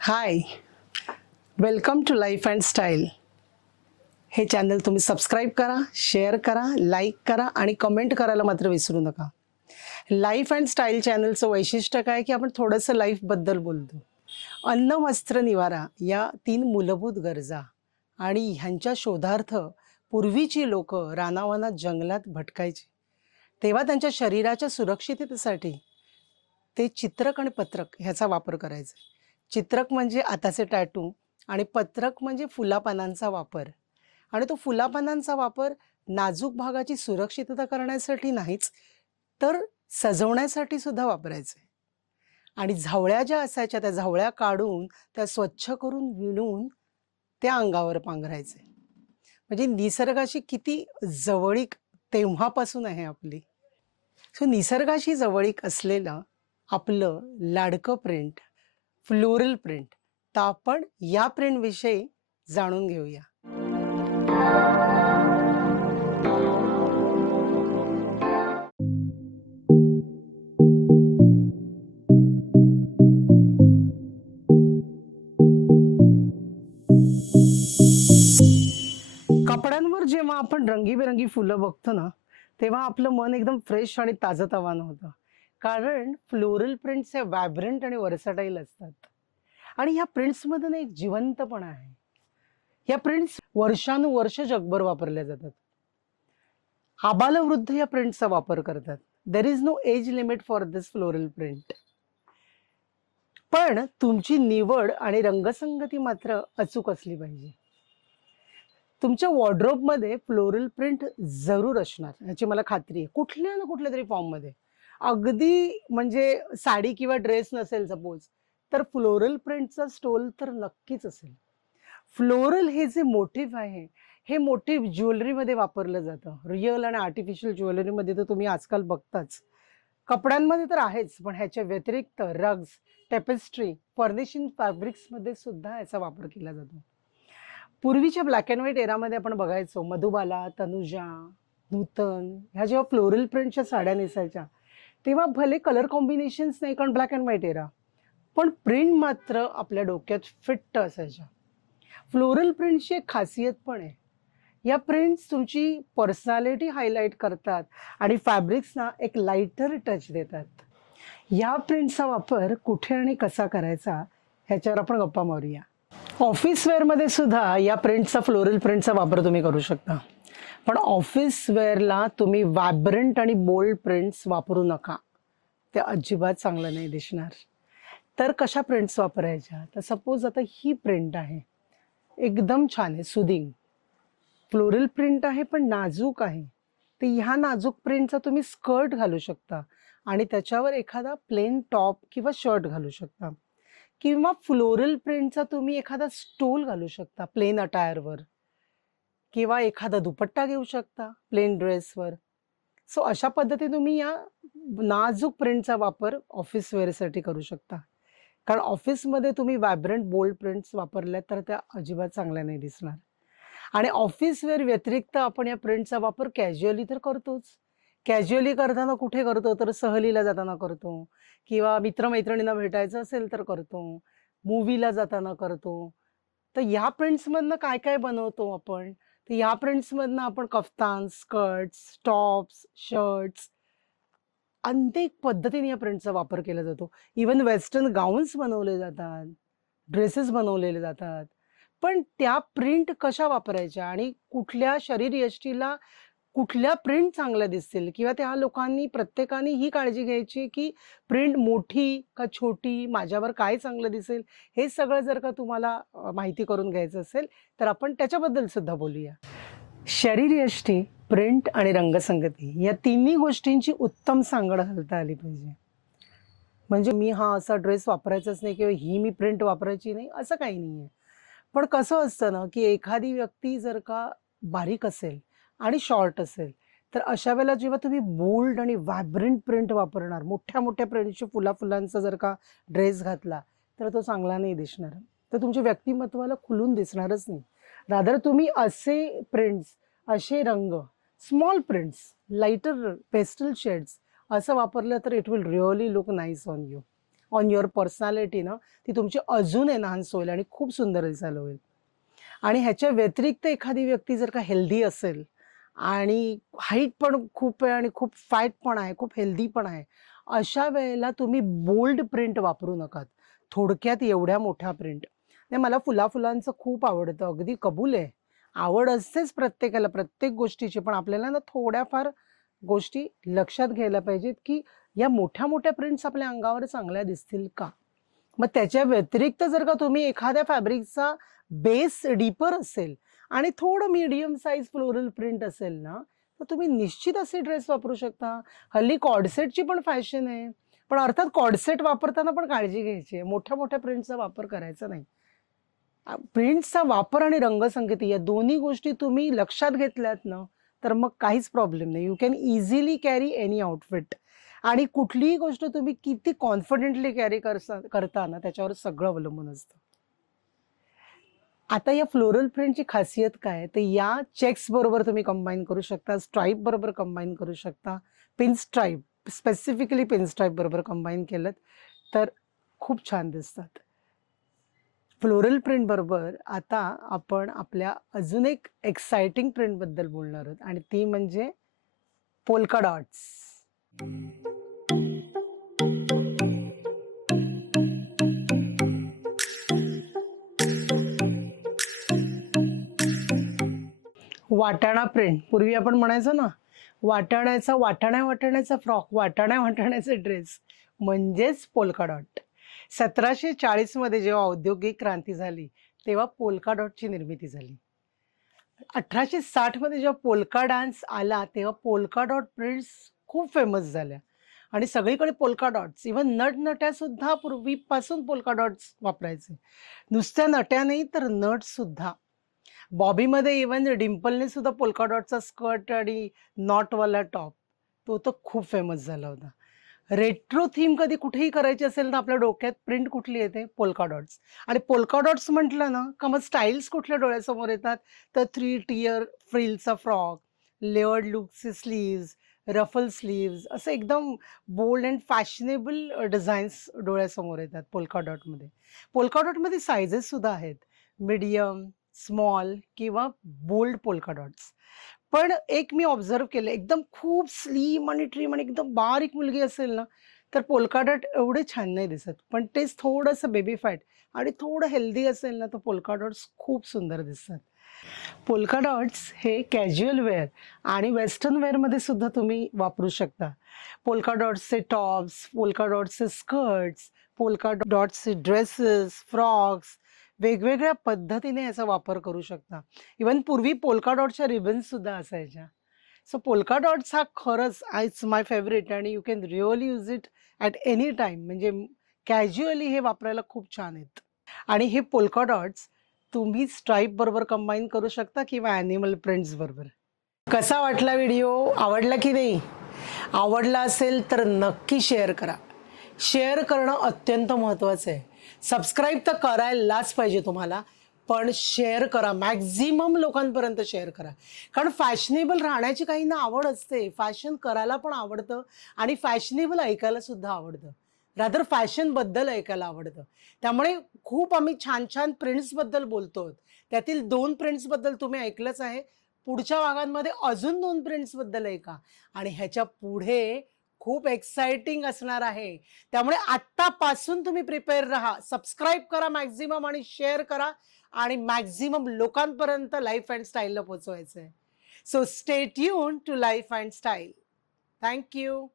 High, welcome to life and style. हे channel तुम्ही subscribe करा, शेअर करा, लाईक करा आणि कमेंट करायला मात्र विसरू नका. लाईफ अँड स्टाईल चॅनलचं वैशिष्ट्य काय की आपण थोडंसं लाईफबद्दल बोलतो. अन्न, वस्त्र, निवारा या 3 मूलभूत गरजा आणि ह्यांच्या शोधार्थ पूर्वीची लोकं रानावनात जंगलात भटकायची. तेव्हा त्यांच्या शरीराच्या सुरक्षिततेसाठी ते चित्रक आणि पत्रक ह्याचा वापर करायचे. चित्रक म्हणजे आताचे टॅटू आणि पत्रक म्हणजे फुलापानांचा वापर. आणि तो फुलापानांचा वापर नाजूक भागाची सुरक्षितता करण्यासाठी नाहीच, तर सजवण्यासाठी सुद्धा वापरायचे. आणि झवळ्या ज्या असायच्या त्या झवळ्या काढून त्या स्वच्छ करून विणून त्या अंगावर पांघरायचे. म्हणजे निसर्गाशी किती जवळीक तेव्हापासून आहे आपली. सो निसर्गाशी जवळीक असलेलं आपलं लाडकं प्रिंट, फ्लोरल प्रिंट. तर आपण या प्रिंटविषयी जाणून घेऊया. कपड्यांवर जेव्हा आपण रंगीबेरंगी फुलं बघतो ना, तेव्हा आपलं मन एकदम फ्रेश आणि ताजंतवानं होतं. कारण फ्लोरल प्रिंट्स हे व्हायब्रंट आणि वर्सटाईल असतात. आणि ह्या प्रिंट्समध्ये ना एक जिवंतपणा आहे. या प्रिंट्स वर्षानुवर्ष जगभर वापरल्या जातात. आबालवृद्ध या प्रिंटचा वापर करतात. There is no age limit for this floral print. पण तुमची निवड आणि रंगसंगती मात्र अचूक असली पाहिजे. तुमच्या वॉर्डरोबमध्ये फ्लोरल प्रिंट जरूर असणार ह्याची मला खात्री आहे, कुठल्या ना कुठल्या तरी फॉर्ममध्ये. अगदी म्हणजे साडी किंवा ड्रेस नसेल सपोज, तर फ्लोरल प्रिंटचा स्टोल तर नक्कीच असेल. फ्लोरल हे जे मोटिव्ह आहे, हे मोटिव्ह ज्वेलरीमध्ये वापरलं जातं. रिअल आणि आर्टिफिशियल ज्वेलरीमध्ये तर तुम्ही आजकाल बघताच. कपड्यांमध्ये तर आहेच, पण ह्याच्या व्यतिरिक्त रग्स, टेपेस्ट्री, फर्निशिंग फॅब्रिक्समध्ये सुद्धा याचा वापर केला जातो. पूर्वीच्या ब्लॅक अँड व्हाईट एरामध्ये आपण बघायचो मधुबाला, तनुजा, नूतन ह्या जेव्हा फ्लोरल प्रिंटच्या साड्या नेसायच्या, तेव्हा भले कलर कॉम्बिनेशन्स नाही, कारण ब्लॅक अँड व्हाईट एरा, पण प्रिंट मात्र आपल्या डोक्यात फिट्ट असायच्या. फ्लोरल प्रिंटची एक खासियत पण आहे. या प्रिंट्स तुमची पर्सनॅलिटी हायलाइट करतात आणि फॅब्रिक्सना एक लाइटर टच देतात. या प्रिंटचा वापर कुठे आणि कसा करायचा ह्याच्यावर आपण गप्पा मारूया. ऑफिस वेअरमध्ये सुद्धा या प्रिंटचा, फ्लोरल प्रिंटचा वापर तुम्ही करू शकता. पण ऑफिस वेअरला तुम्ही व्हायब्रंट आणि बोल्ड प्रिंट्स वापरू नका. ते अजिबात चांगलं नाही दिसणार. तर कशा प्रिंट्स वापरायच्या? तर सपोज आता ही प्रिंट आहे. एकदम छान आहे, सुदिंग. फ्लोरल प्रिंट आहे पण नाजूक आहे. तर ह्या नाजूक प्रिंटचा तुम्ही स्कर्ट घालू शकता आणि त्याच्यावर एखादा प्लेन टॉप किंवा शर्ट घालू शकता. किंवा फ्लोरल प्रिंटचा तुम्ही एखादा स्टोल घालू शकता प्लेन अटायरवर, किंवा एखादा दुपट्टा घेऊ शकता प्लेन ड्रेसवर. सो अशा पद्धतीने तुम्ही या नाजूक प्रिंटचा वापर ऑफिस वेअरसाठी करू शकता. कारण ऑफिसमध्ये तुम्ही व्हायब्रंट बोल्ड प्रिंट्स वापरल्या तर त्या अजिबात चांगल्या नाही दिसणार. आणि ऑफिस वेअर व्यतिरिक्त आपण या प्रिंटचा वापर कॅज्युअली तर करतोच. कॅज्युअली करताना कुठे करतो? तर सहलीला जाताना करतो, किंवा मित्रमैत्रिणींना भेटायचं असेल तर करतो, मूव्हीला जाताना करतो. तर ह्या प्रिंट्समधनं काय काय बनवतो आपण? तर ह्या प्रिंट्समधनं आपण कफ्तान, स्कर्ट्स, टॉप्स, शर्ट्स, अनेक पद्धतीने या प्रिंटचा वापर केला जातो. इव्हन वेस्टर्न गाऊन्स बनवले जातात, ड्रेसेस बनवलेले जातात. पण त्या प्रिंट कशा वापरायच्या आणि कुठल्या शरीरयष्टीला कुठल्या प्रिंट चांगल्या दिसतील, किंवा त्या लोकांनी प्रत्येकाने ही काळजी घ्यायची की प्रिंट मोठी का छोटी, माझ्यावर काय चांगलं दिसेल, हे सगळं जर का तुम्हाला माहिती करून घ्यायचं असेल तर आपण त्याच्याबद्दल सुद्धा बोलूया. शरीरयष्टी, प्रिंट आणि रंगसंगती या तिन्ही गोष्टींची उत्तम सांगड घालता आली पाहिजे. म्हणजे मी हा असा ड्रेस वापरायचाच नाही किंवा ही मी प्रिंट वापरायची नाही असं काही नाहीये. पण कसं असतं ना, की एखादी व्यक्ती जर का बारीक असेल आणि शॉर्ट असेल, तर अशा वेळेला जेव्हा तुम्ही बोल्ड आणि व्हायब्रंट प्रिंट वापरणार, मोठ्या-मोठ्या प्रिंटची फुला-फुलांचा जर का ड्रेस घातला, तर तो चांगला नाही दिसणार. तर तुमच्या व्यक्तिमत्त्वाला खुलून दिसणारच नाही. रादर तुम्ही असे प्रिंट्स, असे रंग, small prints, lighter pastel shades असं वापरलं तर it will really look nice on you. On your personality ना, ती तुमची अजून एनहान्स होईल आणि खूप सुंदर दिसायला होईल. आणि ह्याच्या व्यतिरिक्त एखादी व्यक्ती जर का हेल्दी असेल आणि हाईट पण खूप आहे आणि खूप फॅट पण आहे, खूप हेल्दी पण आहे, अशा वेळेला तुम्ही बोल्ड प्रिंट वापरू नका. थोडक्यात एवढ्या मोठ्या प्रिंट. नाही, मला फुलाफुलांचं खूप आवडतं, अगदी कबूल आहे. आवड असतेच प्रत्येकाला प्रत्येक गोष्टीची, पण आपल्याला ना थोड्याफार गोष्टी लक्षात घ्यायला पाहिजेत, की या मोठ्या-मोठ्या प्रिंट्स आपल्या अंगावर चांगल्या दिसतील का? मग त्याच्या व्यतिरिक्त जर का तुम्ही एखाद्या फॅब्रिकचा बेस डीपर असेल आणि थोडं मीडियम साइज फ्लोरल प्रिंट असेल ना, तर तुम्ही निश्चित असे ड्रेस वापरू शकता. हल्ली कॉर्डसेटची पण फॅशन आहे. पण अर्थात कॉर्डसेट वापरताना पण काळजी घ्यायची आहे. मोठ्या-मोठ्या प्रिंटचा वापर करायचा नाही. प्रिंट्सचा वापर आणि रंगसंगती या दोन्ही गोष्टी तुम्ही लक्षात घेतल्यात ना, तर मग काहीच प्रॉब्लेम नाही. You can easily carry any outfit. आणि कुठलीही गोष्ट तुम्ही किती कॉन्फिडेंटली कॅरी करता ना, त्याच्यावर सगळं अवलंबून असतं. आता या फ्लोरल प्रिंटची खासियत काय आहे, तर या चेक्स बरोबर तुम्ही कंबाईन करू शकता, स्ट्राइप बरोबर कंबाईन करू शकता, pin stripe, specifically pin stripe बरोबर कंबाईन केलं तर खूप छान दिसतात. फ्लोरल प्रिंट बरोबर आता आपण आपल्या अजून एक एक्साइटिंग प्रिंट बद्दल बोलणार आहोत आणि ती म्हणजे पोल्का डॉट्स. वाटाणा प्रिंट. पूर्वी आपण म्हणायचो ना, वाटाण्याचा फ्रॉक, वाटाण्याचे ड्रेस म्हणजेच पोल्का डॉट. 1740 मध्ये जेव्हा औद्योगिक क्रांती झाली, तेव्हा पोल्का डॉटची निर्मिती झाली. 1860 मध्ये जेव्हा पोल्का डान्स आला, तेव्हा पोल्का डॉट प्रिंट्स खूप फेमस झाल्या आणि सगळीकडे पोल्का डॉट्स. इव्हन नट-नट्या सुद्धा पूर्वीपासून पोल्का डॉट्स वापरायचे. नुसत्या नट्या नाही तर नट्स सुद्धा. बॉबीमध्ये इव्हन डिंपलने सुद्धा पोल्का डॉटचा स्कर्ट आणि नॉटवाला टॉप, तो तर खूप फेमस झाला होता. रेट्रो थीम कधी कुठेही करायची असेल ना, आपल्या डोक्यात प्रिंट कुठली येते? Polka dots. आणि पोल्का डॉट्स म्हटलं ना, का मग स्टाईल्स कुठल्या डोळ्यासमोर येतात? तर 3 टियर फ्रिलचा फ्रॉक, लेयर्ड लुकचे स्लीव्हज, रफल स्लीव्हज असं एकदम बोल्ड अँड फॅशनेबल डिझाईन्स डोळ्यासमोर येतात पोल्का डॉटमध्ये. पोल्का डॉटमध्ये साइजेस सुद्धा आहेत. मीडियम, स्मॉल किंवा बोल्ड पोल्का डॉट्स. पण एक मी ऑब्झर्व्ह केलं, एकदम खूप स्लिम आणि ट्रिम आणि एकदम बारीक मुलगी असेल ना, तर पोल्का डॉट एवढे छान नाही दिसत. पण तेच थोडंसं बेबी फॅट आणि थोडं हेल्दी असेल ना, तर पोल्का डॉट्स खूप सुंदर दिसतात. पोल्का डॉट्स हे कॅज्युअल वेअर आणि वेस्टर्न वेअरमध्ये सुद्धा तुम्ही वापरू शकता. पोल्का डॉट्सचे टॉप्स, पोल्का डॉट्सचे स्कर्ट्स, पोल्का डॉट्सचे ड्रेसेस, फ्रॉक्स वेगवेगळ्या पद्धतीने याचा वापर करू शकता. इव्हन पूर्वी पोल्का डॉटच्या रिबन्स सुद्धा असायच्या. सो पोल्का डॉट्स हा खरंच इट्स माय फेव्हरेट आणि you can really use it at any time. म्हणजे कॅज्युअली हे वापरायला खूप छान आहेत. आणि हे पोल्का डॉट्स तुम्ही स्ट्राइप बरोबर कंबाईन करू शकता किंवा ॲनिमल प्रिंट्स बरोबर. कसा वाटला व्हिडिओ? आवडला की नाही? आवडला असेल तर नक्की शेअर करा. शेअर करणं अत्यंत महत्त्वाचं आहे. सबस्क्राईब तर करायलाच पाहिजे तुम्हाला, पण शेअर करा. मॅक्झिमम लोकांपर्यंत शेअर करा. कारण फॅशनेबल राहण्याची काहींना आवड असते. फॅशन करायला पण आवडतं आणि फॅशनेबल ऐकायला सुद्धा आवडतं. रादर फॅशनबद्दल ऐकायला आवडतं. त्यामुळे खूप आम्ही छान-छान प्रिंट्सबद्दल बोलतो. त्यातील 2 प्रिंट्सबद्दल तुम्ही ऐकलंच आहे. पुढच्या भागांमध्ये अजून 2 प्रिंट्सबद्दल ऐका आणि ह्याच्या पुढे खूप एक्साइटिंग असणार आहे. त्यामुळे आत्तापासून तुम्ही प्रिपेअर राहा. सबस्क्राईब करा मॅक्झिमम आणि शेअर करा आणि मॅक्झिमम लोकांपर्यंत लाईफ अँड स्टाईलला पोहोचवायचं आहे. So stay tuned to life and style. Thank you.